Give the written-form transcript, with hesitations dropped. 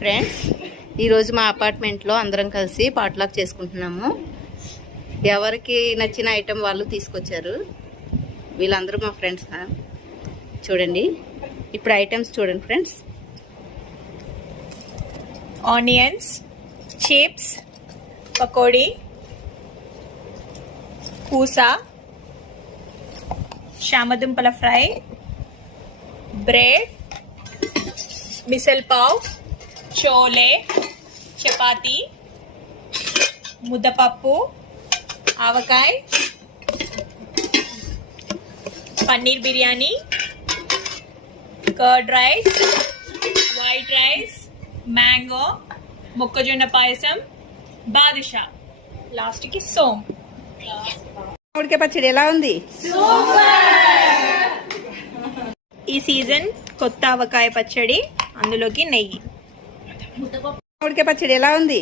Friends, ఈరోజు మా అపార్ట్మెంట్లో అందరం కలిసి పాట్లాక్ చేసుకుంటున్నాము. ఎవరికి నచ్చిన ఐటెం వాళ్ళు తీసుకొచ్చారు. వీళ్ళందరూ మా ఫ్రెండ్స్. చూడండి, ఇప్పుడు ఐటమ్స్ చూడండి ఫ్రెండ్స్. ఆనియన్స్, చిప్స్, పకోడీ, పూసా, శామదుంపల ఫ్రై, బ్రెడ్, మిసల్ పావ్, చోలే, చపాతీ, ముద్దపప్పు, avakaya, paneer biryani, curd rice, white rice, mango, మొక్కజొన్న పాయసం, బాదుషా, లాస్ట్కి సోమ్. మామిడికాయ పచ్చడి ఎలా ఉంది? ఈ సీజన్ కొత్త ఆవకాయ పచ్చడి, అందులోకి నెయ్యి. మామిడికాయ పచ్చడి ఎలా ఉంది?